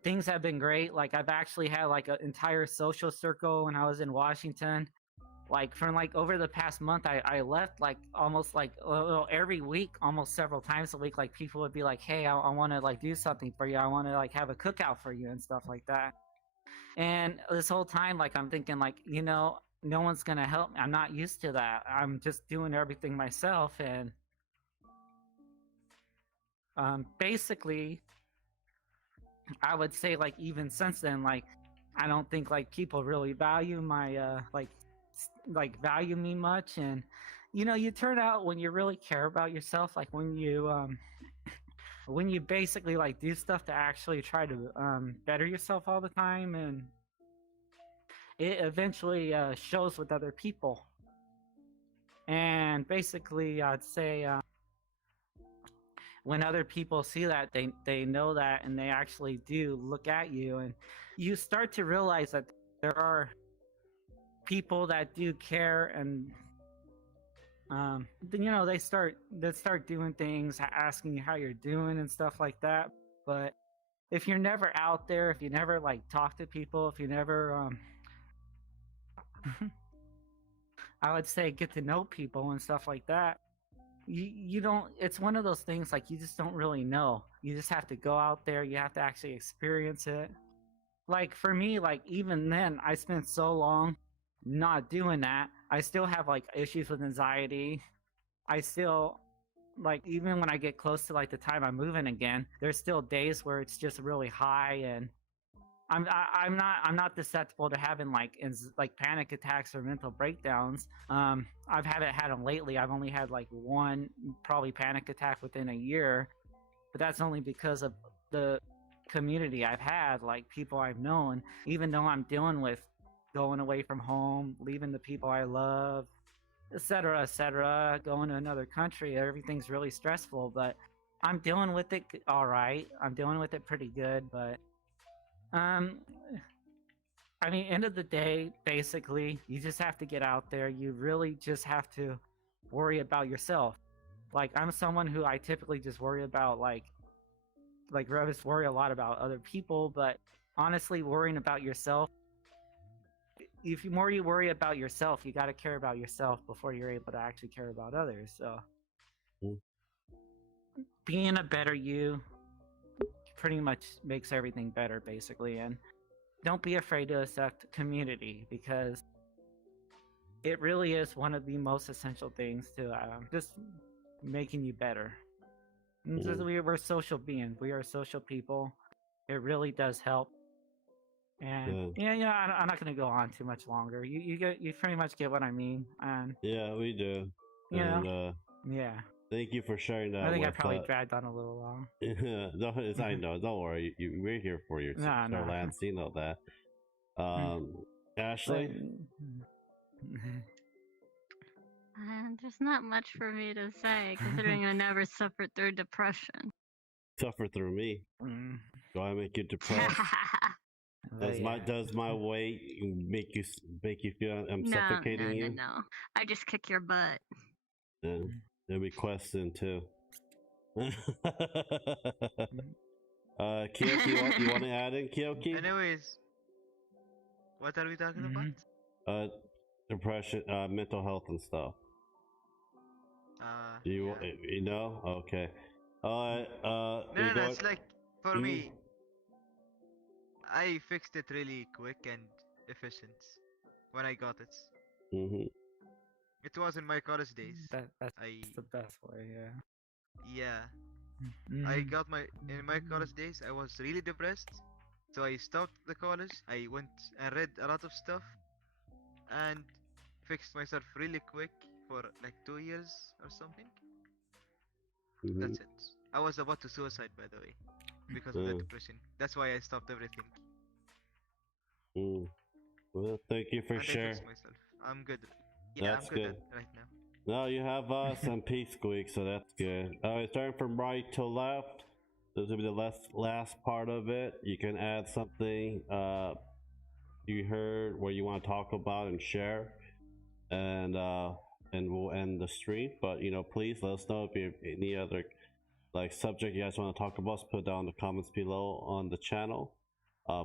things have been great. Like I've actually had like an entire social circle when I was in Washington. Like from like over the past month, I left like almost like every week, almost several times a week. Like people would be like, "Hey, I want to like do something for you. I want to like have a cookout for you and stuff like that." And this whole time, like I'm thinking like, no one's gonna help me. I'm not used to that. I'm just doing everything myself. And basically, I would say like even since then, like I don't think like people really value my value me much. And you turn out when you really care about yourself, like when you basically like do stuff to actually try to better yourself all the time, and it eventually shows with other people. And basically I'd say when other people see that, they know that, and they actually do look at you, and you start to realize that there are people that do care. And they start doing things, asking you how you're doing and stuff like that. But if you're never out there, if you never like talk to people, if you never I would say get to know people and stuff like that, you don't, it's one of those things like you just don't really know. You just have to go out there, you have to actually experience it. Like for me, like even then I spent so long not doing that. I still have like issues with anxiety. I still like, even when I get close to like the time I'm moving again, there's still days where it's just really high, and I'm not susceptible to having like panic attacks or mental breakdowns. I've haven't had them lately. I've only had like one probably panic attack within a year, but that's only because of the community I've had, like people I've known. Even though I'm dealing with going away from home, leaving the people I love, etc., going to another country, everything's really stressful, but I'm dealing with it all right. I'm dealing with it pretty good. But I mean, end of the day, basically, you just have to get out there. You really just have to worry about yourself. Like, I'm someone who I typically just worry about, I just worry a lot about other people, but honestly, worrying about yourself, if the more you worry about yourself, you got to care about yourself before you're able to actually care about others. So, being a better you pretty much makes everything better, basically. And don't be afraid to accept community, because it really is one of the most essential things to just making you better. We're social beings. We are social people. It really does help. And I'm not going to go on too much longer. You pretty much get what I mean. And yeah, we do. Yeah. Thank you for sharing that. I think I probably dragged on a little long. No, I know. Don't worry. We're here for you, Sir Lance. You know that. Ashley? There's not much for me to say, considering I never suffered through depression. Suffer through me. Mm. Do I make you depressed? Does Yeah. my weight make you feel I'm suffocating you? No. I just kick your butt. Yeah, there'll be question too. Kyoki, you want to add in, Kyoki? Anyways, what are we talking about? Depression, mental health and stuff. You yeah. you know? Okay. No, it's like for me, I fixed it really quick and efficient when I got it. Mm-hmm. It was in my college days. That's I the best way, yeah. yeah. Mm. I got in my college days. I was really depressed, so I stopped the college. I went and read a lot of stuff, and fixed myself really quick for like 2 years or something. Mm-hmm. That's it. I was about to suicide, by the way, because of the depression. That's why I stopped everything. Well, thank you for And I sharing. fixed myself. I'm good. Yeah, That's I'm good good. right now. No, you have us and P Squeak, so that's good. Starting from right to left, this will be the last part of it. You can add something you heard where you want to talk about and share, and we'll end the stream. But please let us know if you have any other subject you guys want to talk about. Just put it down in the comments below on the channel.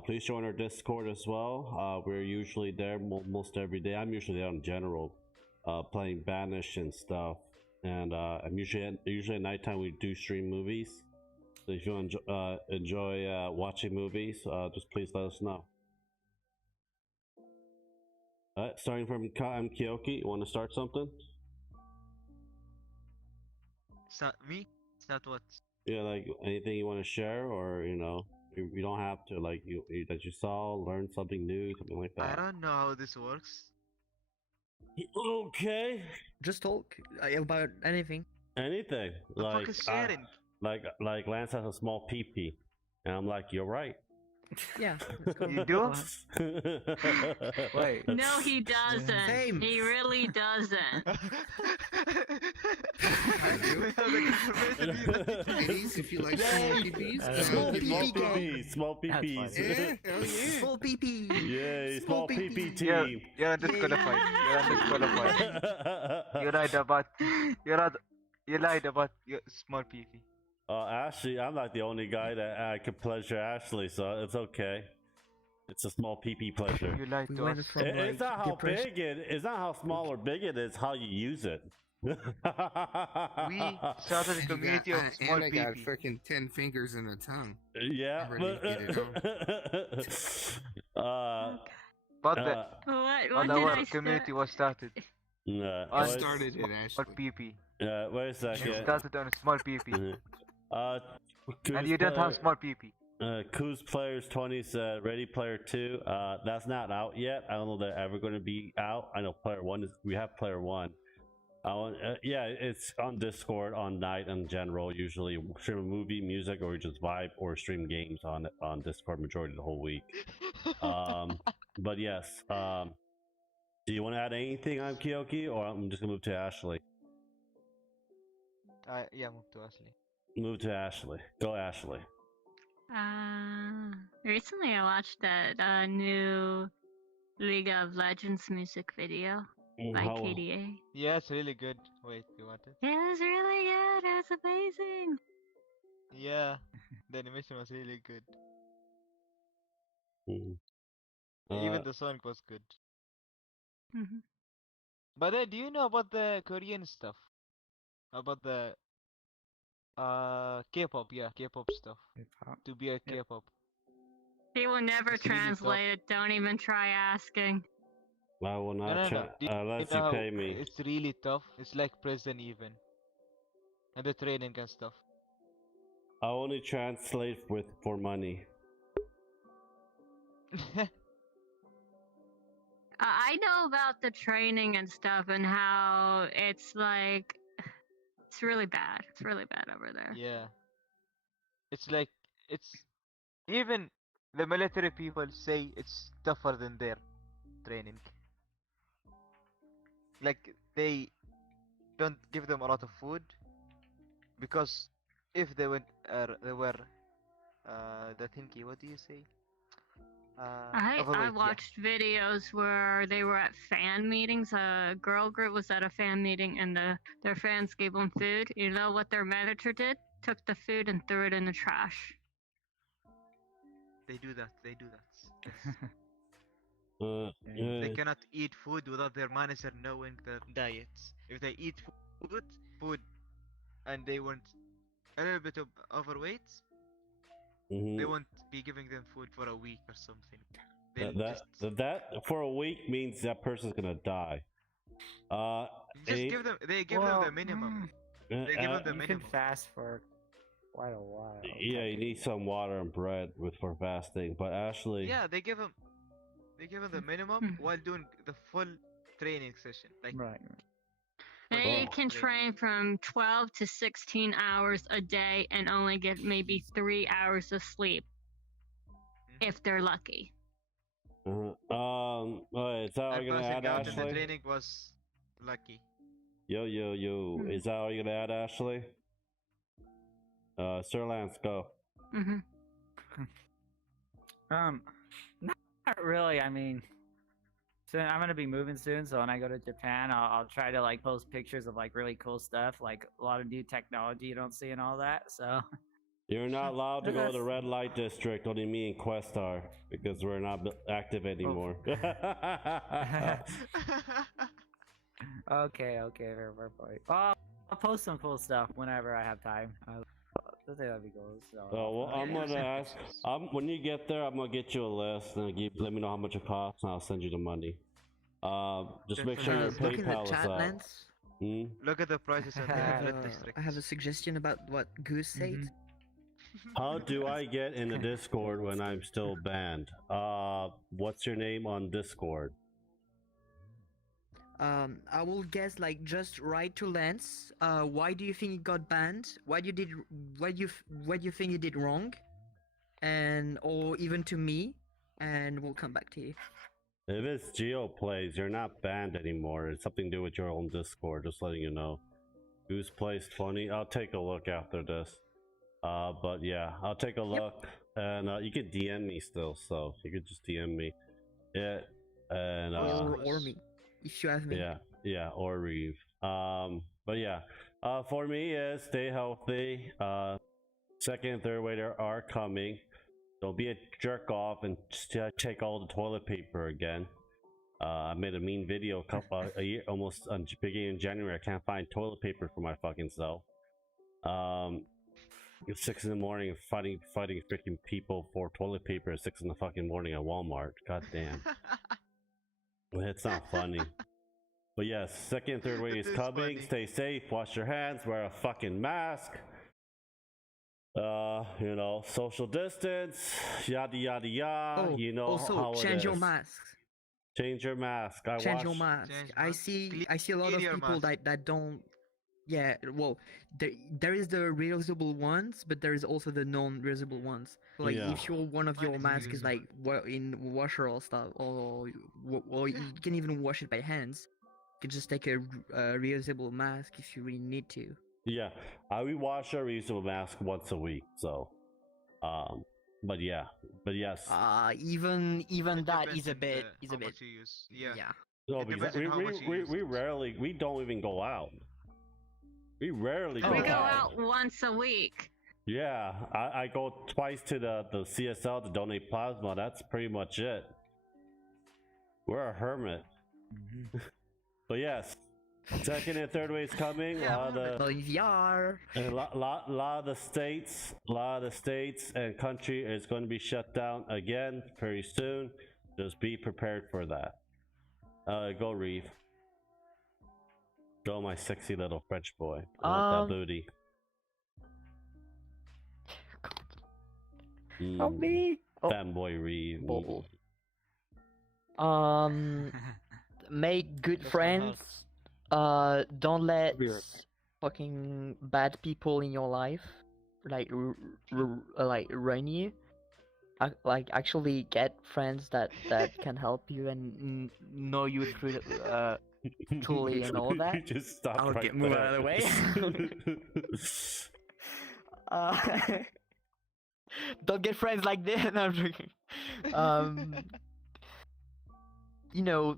Please join our Discord as well. We're usually there most every day. I'm usually there in general, playing Banish and stuff. And I'm usually at nighttime we do stream movies. So if you enjoy watching movies, just please let us know. Starting from Kyoki, you want to start something? It's not me. It's not what. Yeah, like anything you want to share, or you don't have to, like that you saw, learn something new, something like I that. don't know how this works. Okay. Just talk about anything. Anything. The fuck is sharing? Like Lance has a small pee, and I'm like, you're right. Yeah. Let's go. You do? Wait. No, he doesn't. Same. He really doesn't. Ladies, if you like small peepees, Small Small pee-pee gang. small peepees. yeah, hell yeah. Small PP. Yay, small pee You're, team. you're undisqualified. You're undisqualified. You lied about. You lied about your small peepee. Ashley, I'm not the only guy that could pleasure Ashley, so it's okay. It's a small pee pleasure. You lied We to went us. from It's not how depression. big it's not how small or big it is, how you use it. We started a community of small and I got peepee. freaking 10 fingers and a tongue. Yeah, Ready to get it But What but did our I community start? was started nah, I I wait- started it, small Ashley. peepee. wait a It second. started on a small peepee. And you don't have small peepee. Kuz Players 20 said Ready Player 2. That's not out yet. I don't know if they're ever going to be out. I know Player 1 we have Player 1. Yeah, it's on Discord on night in general. Usually stream a movie, music, or just vibe or stream games on Discord majority of the whole week. But yes. Do you want to add anything on Kyoki, or I'm just gonna move to Ashley? Yeah, move to Ashley. Move to Ashley. Go Ashley. Recently I watched that new League of Legends music video by How- KDA. Yeah, it's really good. Wait, you want it? It was really good. It was amazing. Yeah, the animation was really good. Mm. Even the song was good. hmm But do you know about the Korean stuff? About the K-pop, yeah, K-pop stuff. Hip-hop. To be a K-pop. He will never It's really tough. translate it. Don't even try asking. I will not No. unless You know you how pay me. it's really tough. It's like prison even. And the training and stuff. I only translate for money. I know about the training and stuff and how it's like it's really bad. It's really bad over there. Yeah. It's like it's even the military people say it's tougher than there. training. Like they don't give them a lot of food because if they were the thinky, what do you say? I Overweight, yeah. watched videos where they were at fan meetings. A girl group was at a fan meeting, and their fans gave them food. You know what their manager did? Took the food and threw it in the trash. They do that. Yes. Yeah. They cannot eat food without their manager knowing their diets. If they eat food, and they want a little bit of overweight, Mhm. they won't be giving them food for a week or something. They'll That for a week means that person's gonna die. just give them. They give them the minimum. They give them the You minimum. can fast for quite a while. Yeah, you need some water and bread for fasting. But Ashley, Yeah, they give them the minimum while doing the full training session. Like Right. They Oh. can train from 12 to 16 hours a day and only get maybe 3 hours of sleep if they're lucky. is that all and you're gonna add, passing out in the Ashley? training was lucky. Yo. Is that all you're gonna add, Ashley? Sir Lance, go. Hmm Not really. I mean, soon I'm gonna be moving soon, so when I go to Japan, I'll try to like post pictures of like really cool stuff, like a lot of new technology you don't see and all that. So You're not allowed to go to the That's- red light district. Only me and Quest are because we're not active anymore. okay, fair point. Well, I'll post some cool stuff whenever I have time. I think that'd be cool. So, Oh well, I'm Yeah, gonna send ask. pictures. When you get there, I'm gonna get you a list and let me know how much it costs, and I'll send you the money. Just make sure your Look in the PayPal is chat, up. Lance. Hmm? Look at the prices in the I have, red a, district. I have a suggestion about what Goose said. Mhm. How do I get in the Discord when I'm still banned? What's your name on Discord? I will guess like just write to Lance. Why do you think you got banned? What you think you did wrong? And or even to me, and we'll come back to you. If it's Geo Plays, you're not banned anymore. It's something to do with your own Discord. Just letting you know. Goose Plays 20. I'll take a look after this. But yeah, I'll take a look, and you can DM me still, so you could just DM me. Yeah, and Or me, if you have me. yeah, or Reeve. But yeah, for me is stay healthy. Second and third waiter are coming. Don't be a jerk off and just take all the toilet paper again. I made a mean video a year, almost beginning in January. I can't find toilet paper for my fucking self. It's 6 in the morning, fighting freaking people for toilet paper at 6 in the fucking morning at Walmart. God damn, it's not funny. But yes, second and third way It is is coming. funny. Stay safe, wash your hands, wear a fucking mask. Social distance, yada yada yada. Oh, You know also how it change your is. masks. Change your mask. Change your mask. Change I mask. see a lot of Clean your people mask. that don't. Yeah, well, there is the reusable ones, but there is also the non-reusable ones. Like Yeah. if one of Mine your is masks is like in washer or stuff, or you can even wash it by hands. You can just take a reusable mask if you really need to. Yeah, we wash our reusable mask once a week. So, but yes. Even It that depends is a on bit how much you use. Yeah. No, It because depends on how much you use it. we don't even go out. We rarely Oh, go We go out. out once a week. Yeah, I go twice to the CSL to donate plasma. That's pretty much it. We're a hermit. But yes, second and third wave is coming. Yeah, VR. A lot of the states and country is going to be shut down again very soon. Just be prepared for that. Go Reeve. Go my sexy little French boy. I want that booty. Help me! Fanboy Reeve. Bubble. Make good That's friends. Don't let Weird. fucking bad people in your life like ruin you. like actually get friends that can help you and know you through truly and all that. You just stopped I'll right get move there. out of the way. Uh, don't get friends like this. No, I'm joking. Um, you know,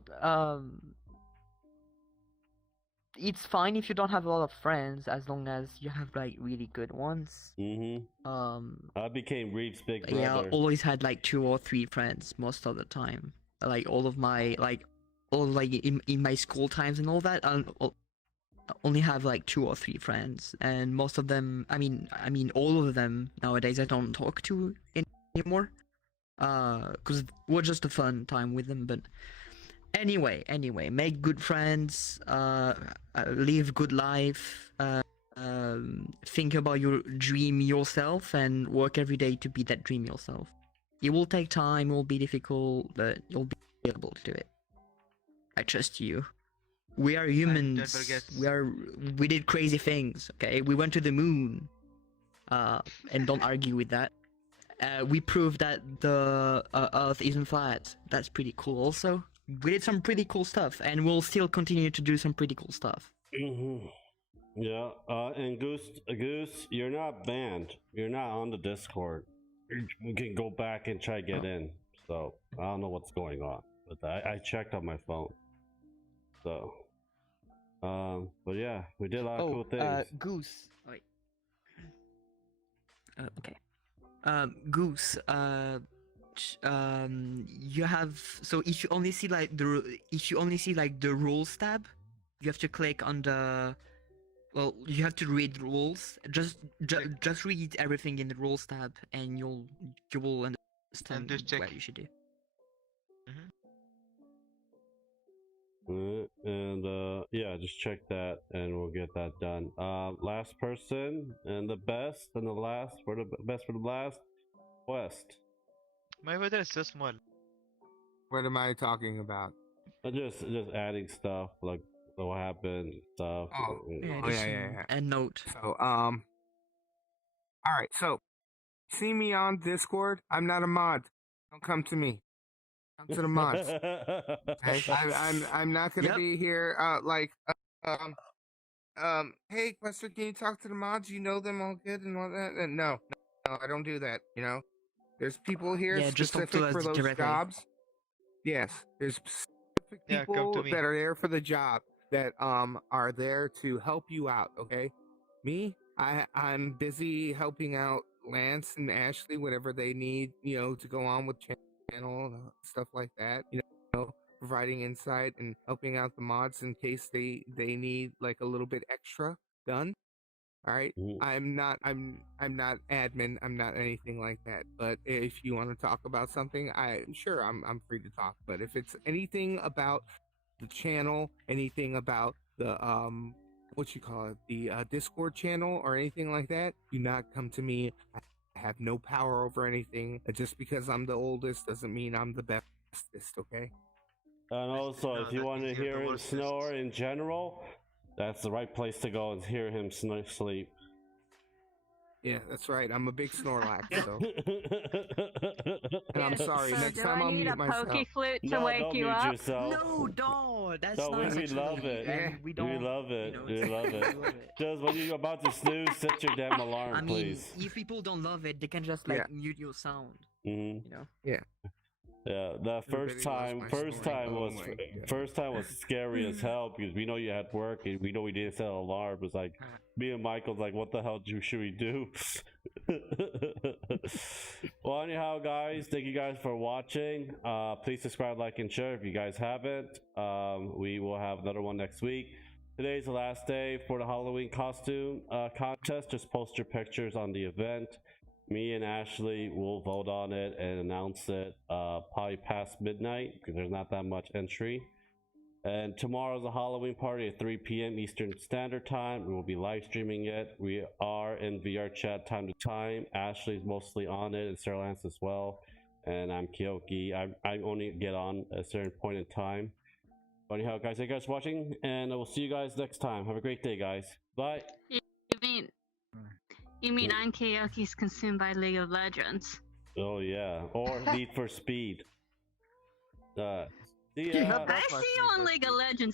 it's fine if you don't have a lot of friends as long as you have like really good ones. I became Reed's big brother. Yeah, I always had like 2 or 3 friends most of the time. Like all of my in my school times and all that. I only have like 2 or 3 friends, and most of them, I mean all of them nowadays I don't talk to anymore. Because we're just a fun time with them. But anyway, make good friends. Live good life. Think about your dream yourself and work every day to be that dream yourself. It will take time, it will be difficult, but you'll be able to do it. I trust you. We are humans. forget- We did crazy things. Okay, we went to the moon. And don't argue with that. We proved that the Earth isn't flat. That's pretty cool. Also, we did some pretty cool stuff, and we'll still continue to do some pretty cool stuff. Yeah, and Goose, you're not banned. You're not on the Discord. You can go back and try to get in. So I don't know what's going on, but I checked on my phone. So, but yeah, we did a lot of cool things. Goose. Wait. Okay. Goose. You have, so if you only see like the rules tab, you have to click on the. Well, you have to read the rules. Just read everything in the rules tab, and you will understand just check. what you should do. Yeah, just check that, and we'll get that done. Last person, and the best, and the last for the best for the last. West. My weather is so small. What am I talking about? Just adding stuff like what happened, stuff. Yeah. And note. So, all right. So, see me on Discord. I'm not a mod. Don't come to me. Come to the mods. Okay? I'm not gonna be here. Hey, Quester, can you talk to the mods? You know them all good and all that. No, I don't do that. You know, there's people here just talk specific to us for those directly. jobs. Yes, there's specific Yeah, come people to me. that are there for the job that are there to help you out. Okay, me, I'm busy helping out Lance and Ashley whatever they need, you know, to go on with channel and stuff like that. You know, providing insight and helping out the mods in case they need like a little bit extra done. All right, I'm not admin. I'm not anything like that. But if you want to talk about something, I'm free to talk. But if it's anything about the channel, anything about the the Discord channel or anything like that, do not come to me. I have no power over anything. Just because I'm the oldest doesn't mean I'm the bestest. Okay. And also, if you that want to means you're hear the him worstest. snore in general, that's the right place to go and hear him sleep. Yeah, that's right. I'm a big Snorlax, so. And I'm sorry. So Next do time I I'll need mute a myself. pokey flute to No, wake don't you mute up? yourself. No, don't. That's No, nice. we love actually. it. And we don't. love it. you know, We it's- love it. we love it. Just when you're about to snooze, set your damn alarm, I mean, please. if people don't love it, they can just like Yeah. mute your sound. Hmm. You know. Yeah, the first Everybody loves time, my was snoring. Oh my God. first time was scary as hell because we know you had work and we know we didn't set an alarm. It was like me and Michael's like, what the hell should we do? Well, anyhow, guys, thank you guys for watching. Please subscribe, like, and share if you guys haven't. We will have another one next week. Today's the last day for the Halloween costume contest. Just post your pictures on the event. Me and Ashley will vote on it and announce it probably past midnight because there's not that much entry. And tomorrow's a Halloween party at 3 p.m. Eastern Standard Time. We will be live streaming it. We are in Vrchat time to time. Ashley's mostly on it and Sir Lance as well. And I'm Kyoki. I only get on at a certain point in time. But anyhow, guys, thank you guys for watching, and I will see you guys next time. Have a great day, guys. Bye. You mean I'm Kyoki's consumed by League of Legends? Oh yeah, or Need for Speed. See Yeah, ya. that I much see you Need on for League of Legends